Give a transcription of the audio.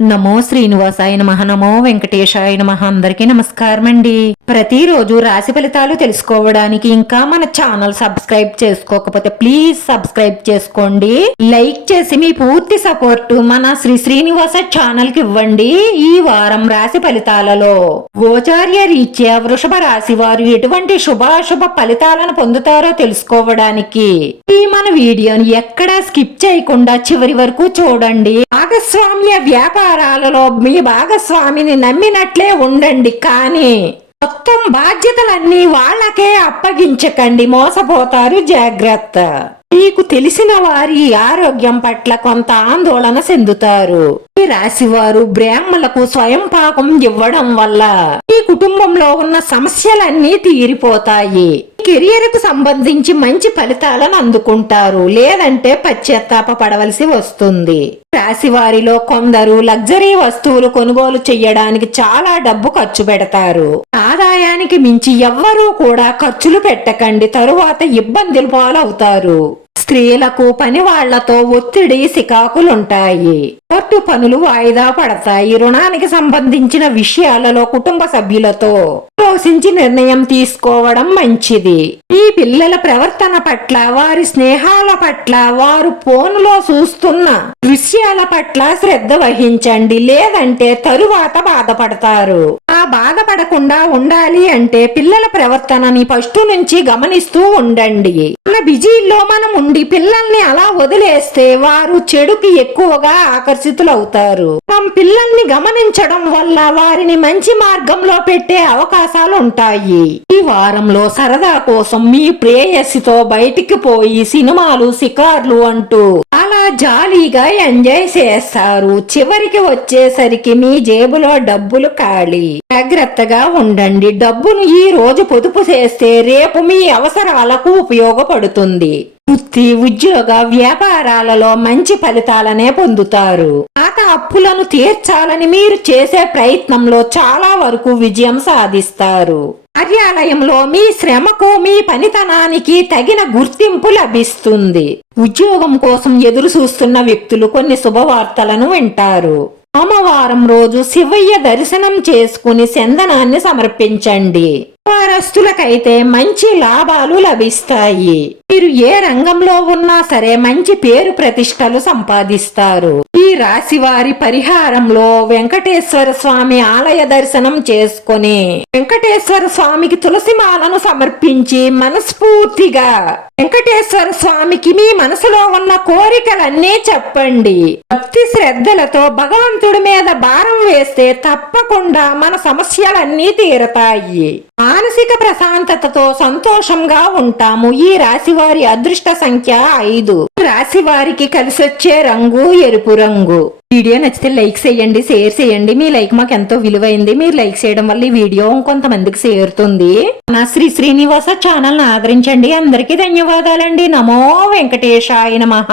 నమో శ్రీనివాసాయ నమః. నమో వెంకటేశాయ నమః. అందరికీ నమస్కారం అండి. ప్రతిరోజు రాశి ఫలితాలు తెలుసుకోవడానికి ఇంకా మన ఛానల్ సబ్స్క్రైబ్ చేసుకోకపోతే ప్లీజ్ సబ్స్క్రైబ్ చేసుకోండి. లైక్ చేసి మీ పూర్తి సపోర్ట్ మన శ్రీనివాస ఛానల్ కి ఇవ్వండి. ఈ వారం రాశి ఫలితాలలో గోచార్య రీత్యా వృషభ రాశి వారు ఎటువంటి శుభాశుభ ఫలితాలను పొందుతారో తెలుసుకోవడానికి ఈ మన వీడియోని ఎక్కడా స్కిప్ చేయకుండా చివరి వరకు చూడండి. భాగస్వామ్య వ్యాపారాలలో మీ భాగస్వామిని నమ్మినట్లే ఉండండి, కానీ మొత్తం బాధ్యతలన్నీ వాళ్ళకే అప్పగించకండి, మోసపోతారు, జాగ్రత్త. మీకు తెలిసిన వారి ఆరోగ్యం పట్ల కొంత ఆందోళన చెందుతారు. ఈ రాశి వారు బ్రాహ్మణులకు స్వయం పాకం ఇవ్వడం వల్ల ఈ కుటుంబంలో ఉన్న సమస్యలన్నీ తీరిపోతాయి. కెరియర్ కు సంబంధించి మంచి ఫలితాలను అందుకుంటారు, లేదంటే పశ్చాత్తాప పడవలసి వస్తుంది. రాశి వారిలో కొందరు లగ్జరీ వస్తువులు కొనుగోలు చేయడానికి చాలా డబ్బు ఖర్చు పెడతారు. ఆదాయానికి మించి ఎవ్వరూ కూడా ఖర్చులు పెట్టకండి, తరువాత ఇబ్బందులు పాలవుతారు. స్త్రీలకు పని వాళ్లతో ఒత్తిడి సికాకులుంటాయి. కోర్టు పనులు వాయిదా పడతాయి. రుణానికి సంబంధించిన విషయాలలో కుటుంబ సభ్యులతో ఆలోచించి నిర్ణయం తీసుకోవడం మంచిది. ఈ పిల్లల ప్రవర్తన పట్ల, వారి స్నేహాల పట్ల, వారు ఫోన్లో చూస్తున్న దృశ్యాల పట్ల శ్రద్ధ వహించండి, లేదంటే తరువాత బాధపడతారు. ఆ బాధపడకుండా ఉండాలి అంటే పిల్లల ప్రవర్తనని ఫస్ట్ నుంచి గమనిస్తూ ఉండండి. మన బిజీల్లో మనం ఉండి పిల్లల్ని అలా వదిలేస్తే వారు చెడుకి ఎక్కువగా ఆకర్షితులవుతారు. మనం పిల్లల్ని గమనించడం వల్ల వారిని మంచి మార్గంలో పెట్టే అవకాశాలు ఉంటాయి. ఈ వారంలో సరదా కోసం మీ ప్రేయసితో బయటికి పోయి సినిమాలు, షికార్లు అంటూ అలా జాలీగా ఎంజాయ్ చేస్తారు. చివరికి వచ్చేసరికి మీ జేబులో డబ్బులు ఖాళీ. జాగ్రత్తగా ఉండండి. డబ్బును ఈ రోజు పొదుపు చేస్తే రేపు మీ అవసరాలకు ఉపయోగపడుతుంది. వృత్తి, ఉద్యోగ, వ్యాపారాలలో మంచి ఫలితాలనే పొందుతారు. పాత అప్పులను తీర్చాలని మీరు చేసే ప్రయత్నంలో చాలా వరకు విజయం సాధిస్తారు. కార్యాలయంలో మీ శ్రమకు, మీ పనితనానికి తగిన గుర్తింపు లభిస్తుంది. ఉద్యోగం కోసం ఎదురు చూస్తున్న వ్యక్తులు కొన్ని శుభవార్తలను వింటారు. సోమవారం రోజు శివయ్య దర్శనం చేసుకుని చందనాన్ని సమర్పించండి. వ్యాపారస్తులకైతే మంచి లాభాలు లభిస్తాయి. మీరు ఏ రంగంలో ఉన్నా సరే మంచి పేరు ప్రతిష్టలు సంపాదిస్తారు. ఈ రాశి వారి పరిహారంలో వెంకటేశ్వర స్వామి ఆలయ దర్శనం చేసుకుని వెంకటేశ్వర స్వామికి తులసిమాలను సమర్పించి మనస్ఫూర్తిగా వెంకటేశ్వర స్వామికి మీ మనసులో ఉన్న కోరికలన్నీ చెప్పండి. భక్తి శ్రద్ధలతో భగవంతుడి మీద భారం వేస్తే తప్పకుండా మన సమస్యలన్నీ తీరతాయి. మానసిక ప్రశాంతతతో సంతోషంగా ఉంటాము. ఈ రాశి వారి అదృష్ట సంఖ్య 5. రాశి వారికి కలిసొచ్చే రంగు ఎరుపు రంగు. వీడియో నచ్చితే లైక్ చేయండి, షేర్ చేయండి. మీ లైక్ మాకు ఎంతో విలువైంది. మీరు లైక్ చేయడం వల్ల ఈ వీడియో కొంతమందికి చేరుతుంది. నా శ్రీనివాస ఛానల్ ని ఆదరించండి. అందరికీ ధన్యవాదాలండి. నమో వెంకటేశాయ నమః.